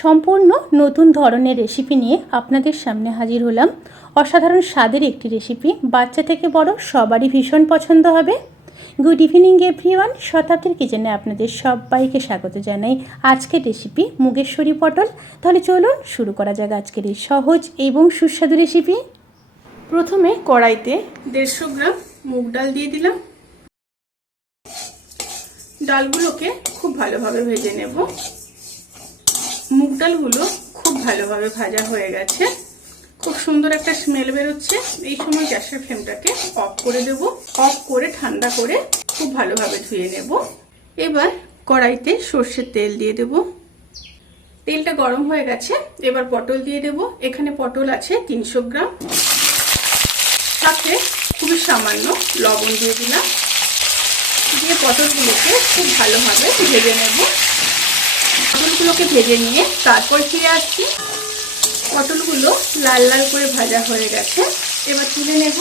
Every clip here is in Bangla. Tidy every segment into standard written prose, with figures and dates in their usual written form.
সম্পূর্ণ নতুন ধরনের রেসিপি নিয়ে আপনাদের সামনে হাজির হলাম। অসাধারণ স্বাদের একটি রেসিপি, বাচ্চা থেকে বড় সবারই ভীষণ পছন্দ হবে। গুড ইভিনিং এভরিওয়ান, শতাব্দীর কিচেনে আপনাদের সবাইকে স্বাগত জানাই। আজকের রেসিপি মুগেশ্বরী পটল। তাহলে চলুন শুরু করা যাক আজকের এই সহজ এবং সুস্বাদু রেসিপি। প্রথমে কড়াইতে 150 গ্রাম মুগ ডাল দিয়ে দিলাম। ডালগুলোকে খুব ভালোভাবে ভেজে নেব। মুগ ডালগুলো খুব ভালোভাবে ভাজা হয়ে গেছে, খুব সুন্দর একটা স্মেল বেরোচ্ছে। এই সময় গ্যাসের ফ্লেমটাকে অফ করে দেব। অফ করে ঠান্ডা করে খুব ভালোভাবে ধুয়ে নেব। এবার কড়াইতে সর্ষের তেল দিয়ে দেব। তেলটা গরম হয়ে গেছে, এবার পটল দিয়ে দেব। এখানে পটল আছে 300 গ্রাম। সাথে খুবই সামান্য লবণ দিয়ে দিলাম। দিয়ে পটলগুলোকে খুব ভালোভাবে ভেজে নেব। পটলগুলোকে ভেজে নিয়ে তারপর ফিরে আসছি। পটলগুলো লাল লাল করে ভাজা হয়ে গেছে, এবার তুলে নেব।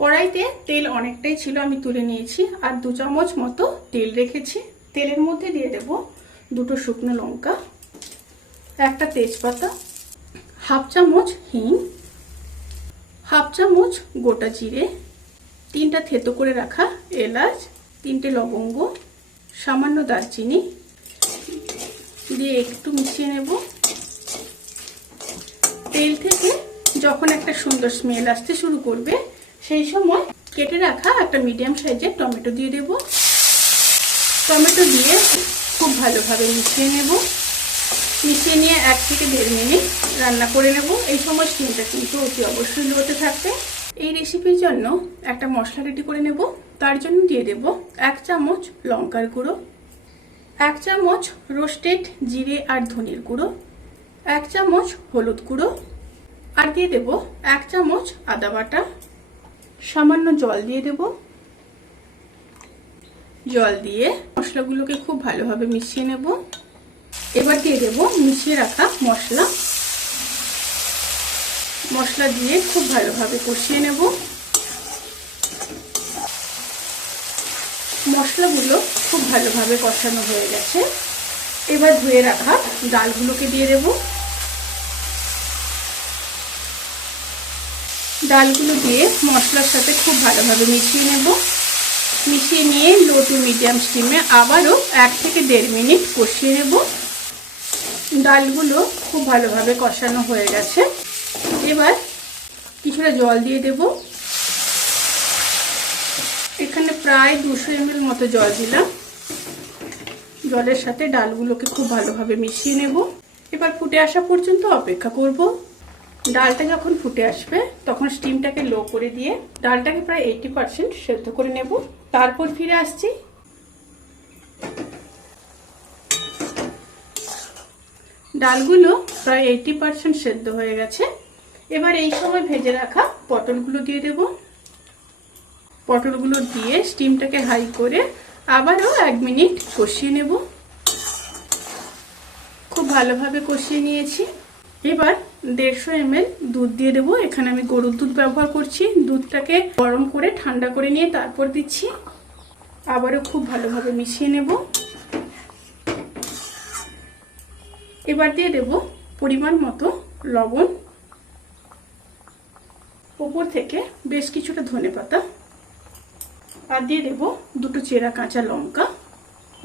কড়াইতে তেল অনেকটাই ছিল, আমি তুলে নিয়েছি। আর 2 চামচ মতো তেল রেখেছি। তেলের মধ্যে দিয়ে দেব 2টো শুকনো লঙ্কা, 1টা তেজপাতা, হাফ চামচ হিং, হাফ চামচ গোটা জিরে, 3টা থেতো করে রাখা এলাচ, 3টে লবঙ্গ, সামান্য দারচিনি দিয়ে একটু মিশিয়ে নেব। তেল থেকে যখন একটা সুন্দর স্মেল আসতে শুরু করবে, সেই সময় কেটে রাখা একটা মিডিয়াম সাইজের টমেটো দিয়ে দেব। টমেটো দিয়ে খুব ভালোভাবে মিশিয়ে নেব। মিশিয়ে নিয়ে 1 থেকে 1.5 মিনিট রান্না করে নেব। এই সময় স্টিমটা কিন্তু অতি অবশ্যই লোতে থাকবে। এই রেসিপির জন্য একটা মশলা রেডি করে নেব। তার জন্য দিয়ে দেব 1 চামচ লঙ্কার গুঁড়ো, 1 চামচ রোস্টেড জিরে আর ধনের গুঁড়ো, 1 চামচ হলুদ গুঁড়ো, আর দিয়ে দেব 1 চামচ আদা বাটা। সামান্য জল দিয়ে দেব। জল দিয়ে মশলাগুলোকে খুব ভালোভাবে মিশিয়ে নেব। এবার দিয়ে দেব মিশিয়ে রাখা মশলা। মশলা দিয়ে খুব ভালোভাবে কষিয়ে নেব। মশলাগুলো খুব ভালোভাবে কষানো হয়ে গেছে। এবার ধুয়ে রাখা ডালগুলোকে দিয়ে দেব। ডালগুলো দিয়ে মশলার সাথে খুব ভালোভাবে মিশিয়ে নেব। মিশিয়ে নিয়ে লো টু মিডিয়াম স্টিমে আবারও 1 থেকে 1.5 মিনিট কষিয়ে নেব। ডালগুলো খুব ভালোভাবে কষানো হয়ে গেছে। এবার কিছুটা জল দিয়ে দেব। এখানে প্রায় 200 ml মতো জল দিলাম। জলের সাথে ডালগুলোকে খুব ভালোভাবে মিশিয়ে নেব। এবার ফুটে আসা পর্যন্ত অপেক্ষা করব। ডালটা যখন ফুটে আসবে তখন স্টিমটাকে লো করে দিয়ে ডালটাকে প্রায় 80% সেদ্ধ করে নেব। তারপর ফিরে আসছি। ডালগুলো প্রায় 80% সেদ্ধ হয়ে গেছে। এবার এই সময় ভেজে রাখা পটলগুলো দিয়ে দেব। পটলগুলো দিয়ে স্টিমটাকে হাই করে আবারও 1 মিনিট কষিয়ে নেব। খুব ভালোভাবে কষিয়ে নিয়েছি। এবার 150 ml দুধ দিয়ে দেবো। এখানে আমি গরুর দুধ ব্যবহার করছি। দুধটাকে গরম করে ঠান্ডা করে নিয়ে তারপর দিচ্ছি। আবারও খুব ভালোভাবে মিশিয়ে নেব। এবার দিয়ে দেব পরিমাণ মতো লবণ, উপর থেকে বেশ কিছুটা ধনেপাতা, আর দিয়ে দেব 2টো চেরা কাঁচা লঙ্কা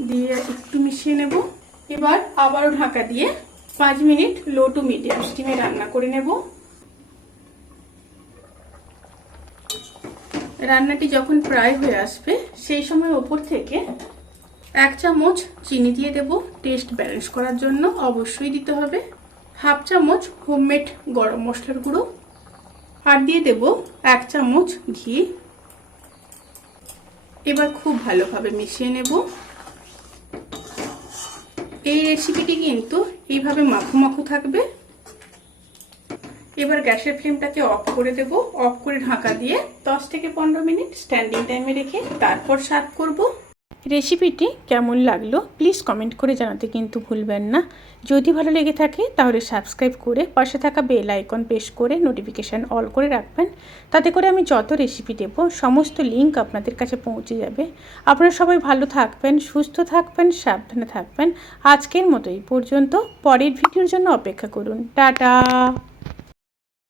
দিয়ে একটু মিশিয়ে নেব। এবার আবারও ঢাকা দিয়ে 5 মিনিট লো টু মিডিয়াম স্টিমে রান্না করে নেব। রান্নাটি যখন প্রায় হয়ে আসবে সেই সময় ওপর থেকে 1 চামচ চিনি দিয়ে দেব। টেস্ট ব্যালেন্স করার জন্য অবশ্যই দিতে হবে। হাফ চামচ হোমমেড গরম মশলার গুঁড়ো, আর দিয়ে দেব 1 চামচ ঘি। এবার খুব ভালোভাবে মিশিয়ে নেব। এই রেসিপিটি কিন্তু এইভাবে মাখো মাখো থাকবে। এবার গ্যাসের ফ্লেমটাকে অফ করে দেব। অফ করে ঢাকা দিয়ে 10 থেকে 15 মিনিট স্ট্যান্ডিং টাইমে রেখে তারপর সার্ভ করব। রেসিপিটি কেমন লাগলো প্লিজ কমেন্ট করে জানাতে কিন্তু ভুলবেন না। যদি ভালো লেগে থাকে তাহলে সাবস্ক্রাইব করে পাশে থাকা বেল আইকন প্রেস করে নোটিফিকেশান অল করে রাখবেন। তাতে করে আমি যত রেসিপি দেব সমস্ত লিঙ্ক আপনাদের কাছে পৌঁছে যাবে। আপনারা সবাই ভালো থাকবেন, সুস্থ থাকবেন, সাবধানে থাকবেন। আজকের মতো এই পর্যন্ত, পরের ভিডিওর জন্য অপেক্ষা করুন। টাটা।